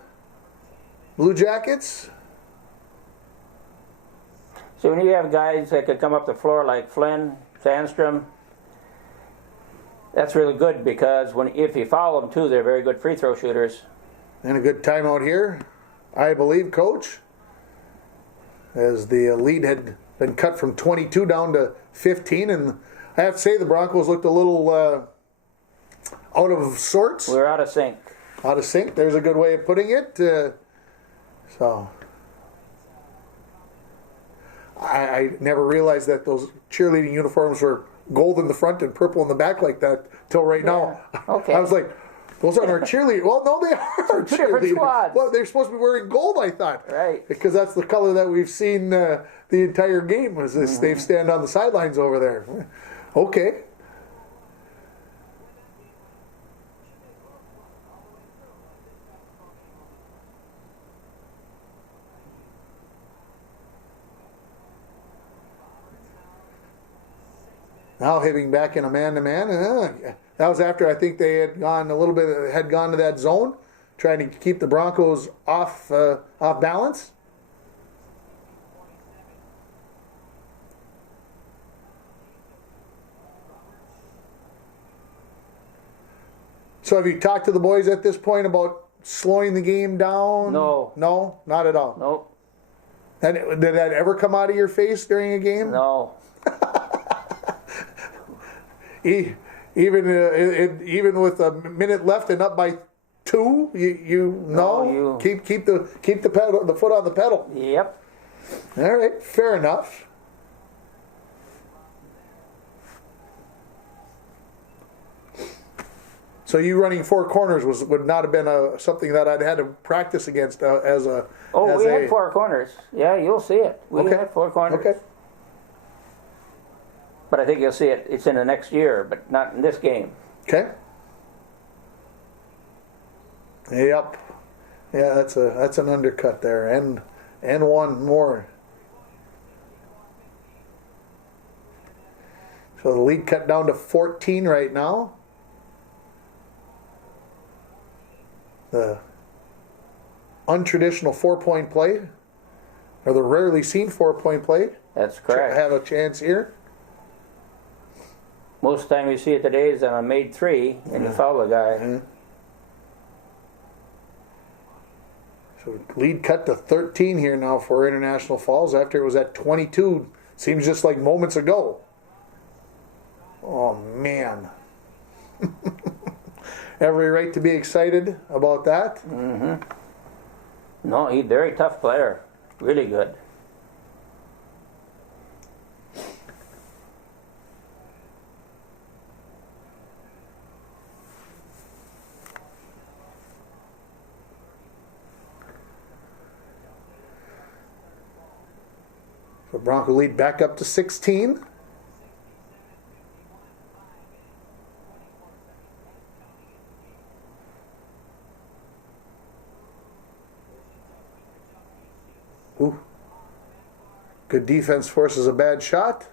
Bluejackets. So when you have guys that could come up the floor like Flynn, Sandstrom, that's really good because if you foul them too, they're very good free throw shooters. And a good timeout here, I believe, Coach, as the lead had been cut from 22 down to 15. And I have to say the Broncos looked a little out of sorts. We're out of sync. Out of sync, there's a good way of putting it. So I never realized that those cheerleading uniforms were gold in the front and purple in the back like that till right now. Okay. I was like, those aren't our cheerleaders. Well, no, they are Two different cheerleaders. squads. Well, they're supposed to be wearing gold, I thought. Right. Because that's the color that we've seen the entire game. Was this? They've stand on the sidelines over there. Okay. Now Hibbing back in a man-to-man. That was after I think they had gone to that zone, trying to keep the Broncos off balance. So have you talked to the boys at this point about slowing the game down? No. No? Not at all? Nope. Did that ever come out of your face during a game? No. Even with a minute left and up by 2, you keep the foot on the pedal. Yep. All right, fair enough. So you running 4 corners would not have been something that I'd had to practice against as a. Oh, we had 4 corners. Yeah, you'll see it. We had 4 corners. Okay. But I think you'll see it. It's in the next year, but not in this game. Okay. Yep. Yeah, that's an undercut there, and one more. So the lead cut down to 14 right now. The untraditional 4-point play, or the rarely seen 4-point play. That's correct. Have a chance here. Most of the time you see it today is on a made 3, and you foul the guy. Mm-hmm. So lead cut to 13 here now for International Falls after it was at 22. Seems just like moments ago. Oh, man. Every right to be excited about that. Mm-hmm. No, he's a very tough player. Really good. So Bronco lead back up to 16. Ooh. Good defense forces a bad shot.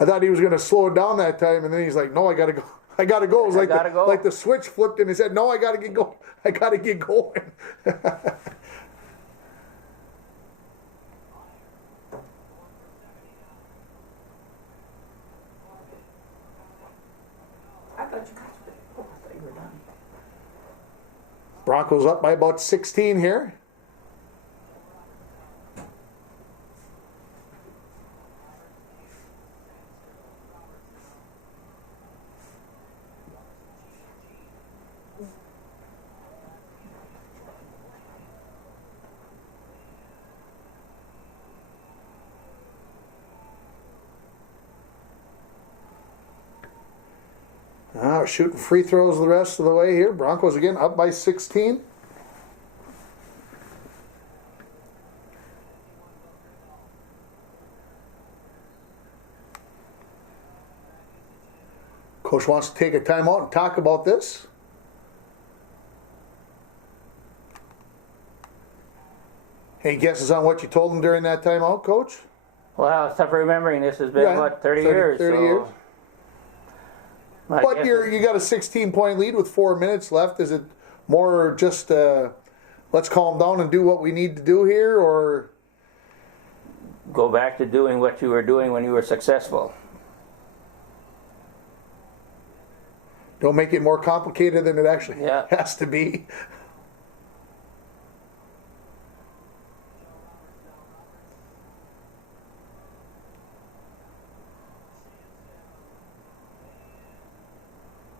I thought he was going to slow it down that time, and then he's like, "No, I got to go. I got to go." It was like the switch flipped, and he said, "No, I got to get going. I got to get going." Broncos up by about 16 here. Shooting free throws the rest of the way here. Broncos again up by 16. Coach wants to take a timeout and talk about this. Any guesses on what you told him during that timeout, Coach? Well, it's tough remembering. This has been, what, 30 years? 30 years. But you got a 16-point lead with 4 minutes left. Is it more just let's calm down and do what we need to do here, or go back to doing what you were doing when you were successful? Don't make it more complicated than it actually has to be.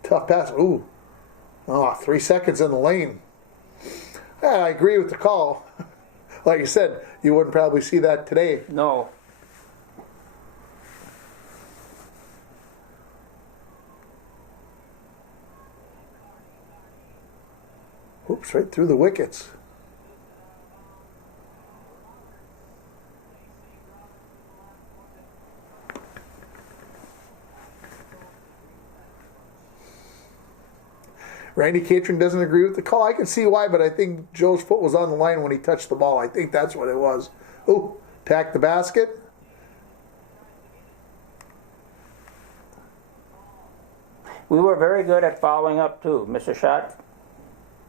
Tough pass. Ooh. Oh, 3 seconds in the lane. Yeah, I agree with the call. Like you said, you wouldn't probably see that today. No. Oops, right through the wickets. Randy Catron doesn't agree with the call. I can see why, but I think Joe's foot was on the line when he touched the ball. I think that's what it was. Ooh, tacked the basket. We were very good at following up, too. Miss a shot,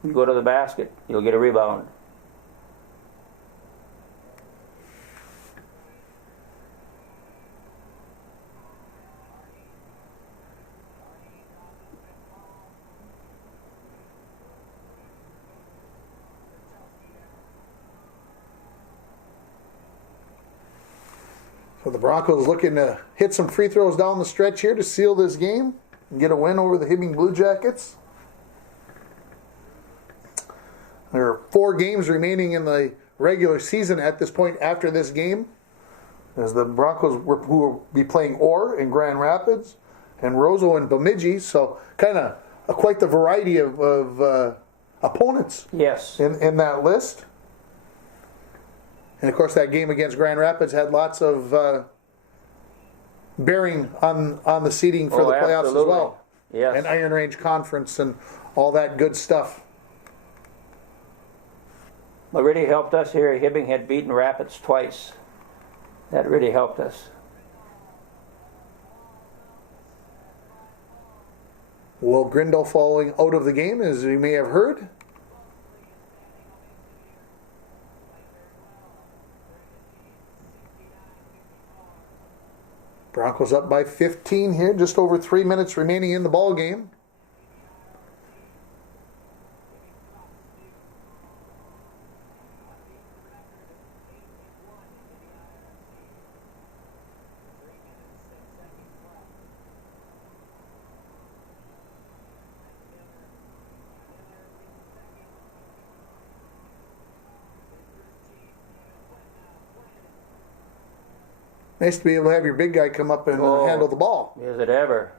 you go to the basket, you'll get a rebound. So the Broncos looking to hit some free throws down the stretch here to seal this game and get a win over the Hibbing Bluejackets. There are 4 games remaining in the regular season at this point after this game, as the Broncos who will be playing Orr in Grand Rapids and Roseau in Bemidji. So kind of quite the variety of opponents in that list. And of course, that game against Grand Rapids had lots of bearing on the seeding for the playoffs as well. Yes. And Iron Range Conference and all that good stuff. What really helped us here, Hibbing had beaten Rapids twice. That really helped us. Will Grindal falling out of the game, as you may have heard. Broncos up by 15 here, just over 3 minutes remaining in the ball game. Nice to be able to have your big guy come up and handle the ball. Is it ever?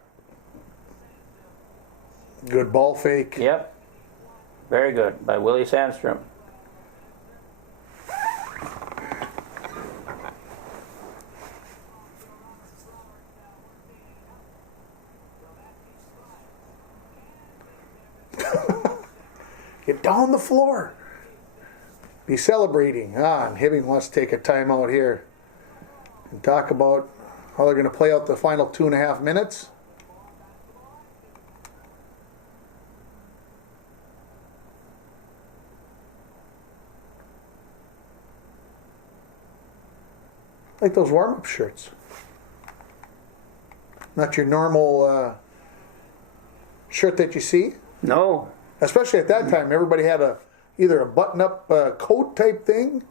Good ball fake. Yep. Very good by Willie Sandstrom. Get down the floor. Be celebrating. And Hibbing wants to take a timeout here and talk about how they're going to play out the final 2.5 minutes. Like those warm-up shirts. Not your normal shirt that you see. No. Especially at that time, everybody had either a button-up coat type thing.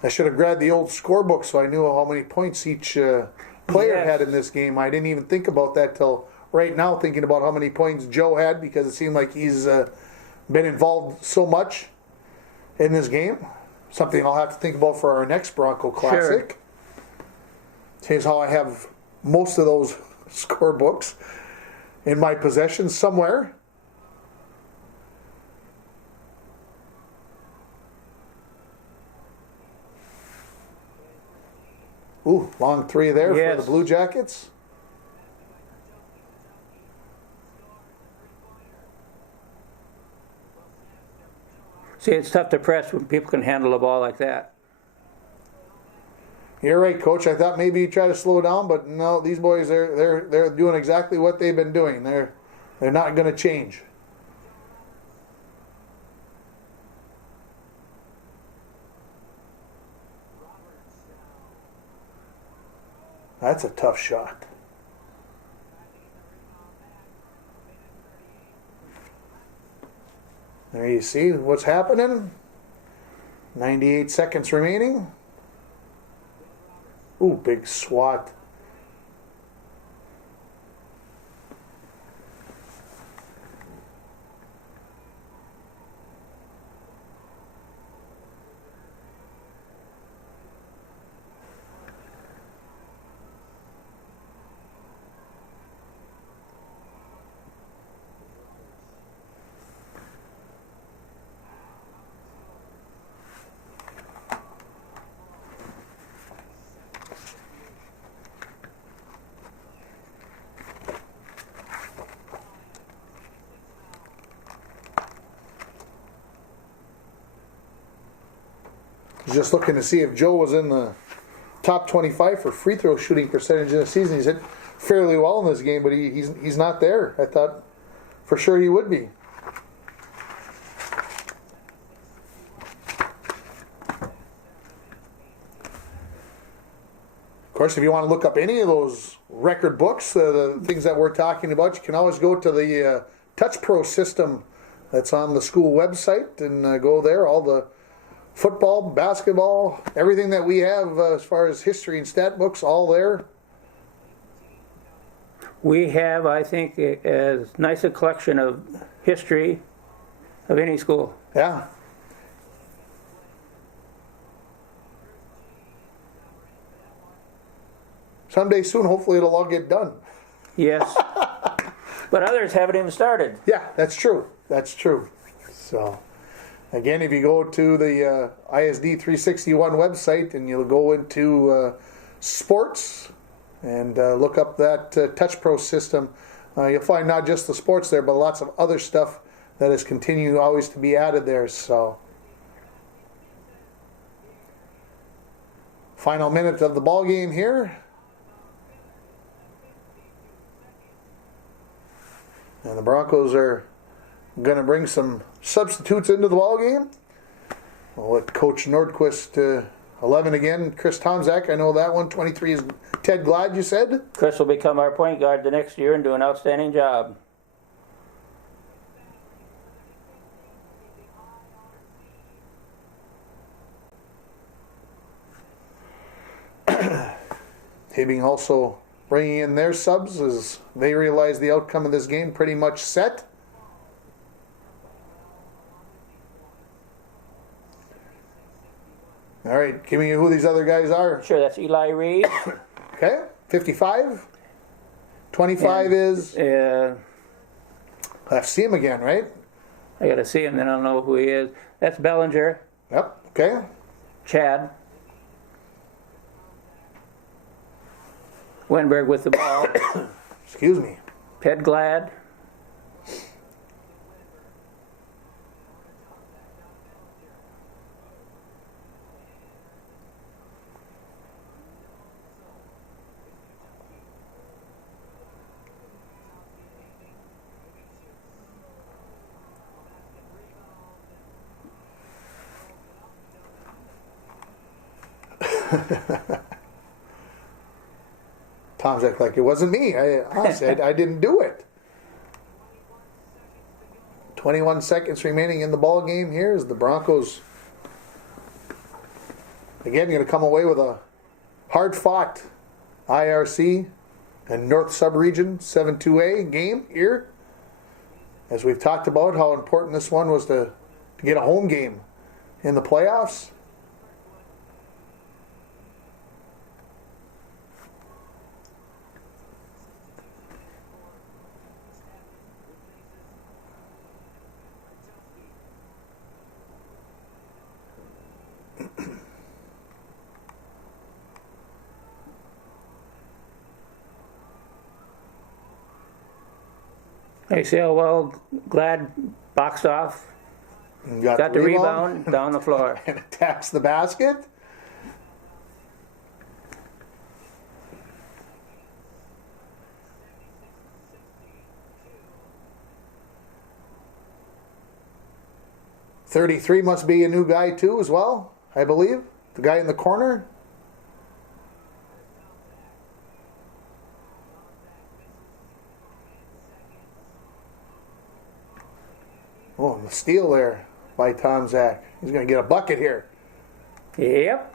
I should have grabbed the old scorebook so I knew how many points each player had in this game. I didn't even think about that till right now, thinking about how many points Joe had, because it seemed like he's been involved so much in this game. Something I'll have to think about for our next Bronco Classic. Sure. Here's how I have most of those scorebooks in my possession somewhere. Ooh, long three there for the Bluejackets. See, it's tough to press when people can handle a ball like that. You're right, Coach. I thought maybe you try to slow down, but no, these boys they're doing exactly what they've been doing. They're not going to change. That's a tough shot. There you see what's happening. 98 seconds remaining. Ooh, big swat. Just looking to see if Joe was in the top 25 for free throw shooting percentage in the season. He's hit fairly well in this game, but he's not there. I thought for sure he would be. Of course, if you want to look up any of those record books, the things that we're talking about, you can always go to the Touch Pro system that's on the school website and go there. All the football, basketball, everything that we have as far as history and stat books, all there. We have, I think, as nice a collection of history of any school. Yeah. Someday soon, hopefully it'll all get done. Yes. But others haven't even started. Yeah, that's true. That's true. So, again, if you go to the ISD 361 website and you'll go into Sports and look up that Touch Pro system. You'll find not just the sports there, but lots of other stuff that is continuing always to be added there. So, final minute of the ball game here. And the Broncos are going to bring some substitutes into the ball game. We'll let Coach Nordquist 11 again. Chris Tomzak, I know that one. 23 is Ted Glad, you said? Chris will become our point guard the next year and do an outstanding job. Hibbing also bringing in their subs as they realize the outcome of this game pretty much set. All right, give me who these other guys are. Sure, that's Eli Reed. Okay, 55. 25 and, is... I have to see him again, right? I got to see him, then I'll know who he is. That's Bellinger. Yep, okay. Chad. Wenberg with the ball. Excuse me. Ted Glad. Tom's like, it wasn't me. I said I didn't do it. 21 seconds remaining in the ball game here as the Broncos again going to come away with a hard-fought IRC and North Sub-Region 7-2A game here. As we've talked about how important this one was to get a home game in the playoffs. You see how well Glad boxed off? Got the rebound down the floor. And attacks the basket. .33 must be a new guy too as well, I believe. The guy in the corner. Oh, and the steal there by Tomzak. He's going to get a bucket here. Yep.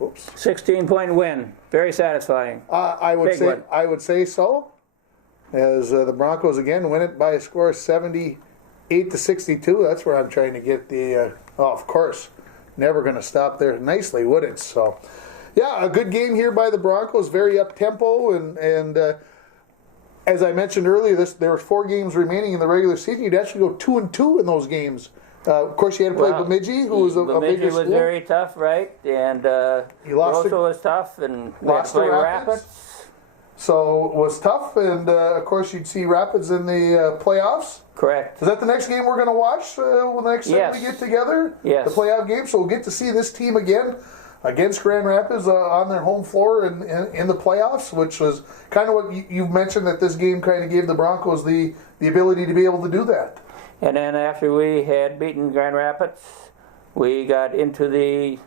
Oops. 16-point win. Very satisfying. I would say so. As the Broncos again win it by a score of 78-62. That's where I'm trying to get the. Of course, never going to stop there nicely, would it? So, yeah, a good game here by the Broncos. Very up tempo and. As I mentioned earlier, there were 4 games remaining in the regular season. You'd actually go 2-2 in those games. Of course, you had to play Bemidji, who was a bigger school. was very tough, right? And Rosso was tough, and lost to Rapids. So it was tough, and of course, you'd see Rapids in the playoffs. Correct. Is that the next game we're going to watch when the next time we get together? Yes. The playoff game. So we'll get to see this team again against Grand Rapids on their home floor in the playoffs, which was kind of what you mentioned, that this game kind of gave the Broncos the ability to be able to do that. And then after we had beaten Grand Rapids, we got into the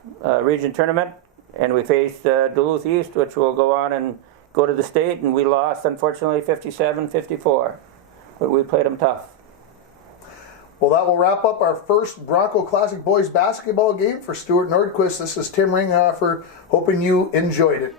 region tournament, and we faced Duluth East, which will go on and go to the state, and we lost, unfortunately, 57-54. But we played them tough. Well, that will wrap up our first Bronco Classic Boys basketball game for Stuart Nordquist. This is Tim Ringhofer, hoping you enjoyed it.